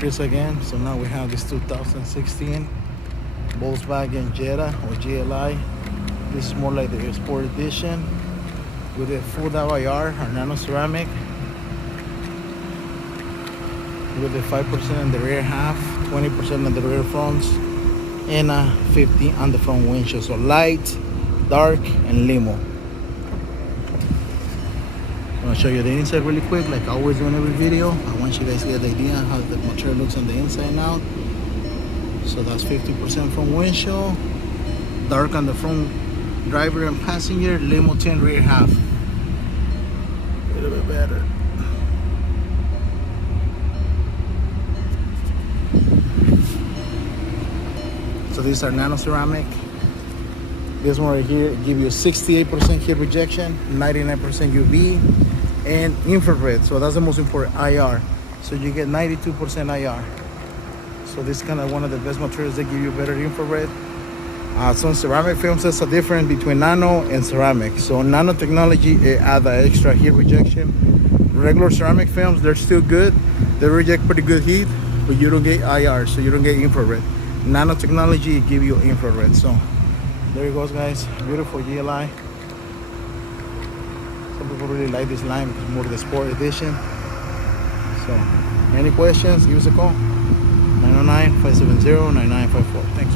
Chris again. So now we have this 2016 Volkswagen Jetta or GLI. This is more like the Sport Edition with a full IR or nano ceramic with the 5% in the rear half, 20% in the rear fronts, and 50 on the front windshield. So light, dark, and limo. I'm gonna show you the inside really quick, like I always do in every video. I want you guys to get the idea how the material looks on the inside and out. So that's 50% front windshield, dark on the front driver and passenger, limo tint rear half. A little bit better. So these are nano ceramic. This one right here give you 68% heat rejection, 99% UV, and infrared. So that's the most important, IR. So you get 92% IR. So this is kind of one of the best materials that give you better infrared. Some ceramic films, that's a difference between nano and ceramic. So nano technology, it add the extra heat rejection. Regular ceramic films, they're still good. They reject pretty good heat, but you don't get IR, so you don't get infrared. Nano technology give you infrared. So there it goes, guys. Beautiful GLI. Some people really like this line because more of the Sport Edition. So any questions, give us a call. 909-570-9954. Thanks.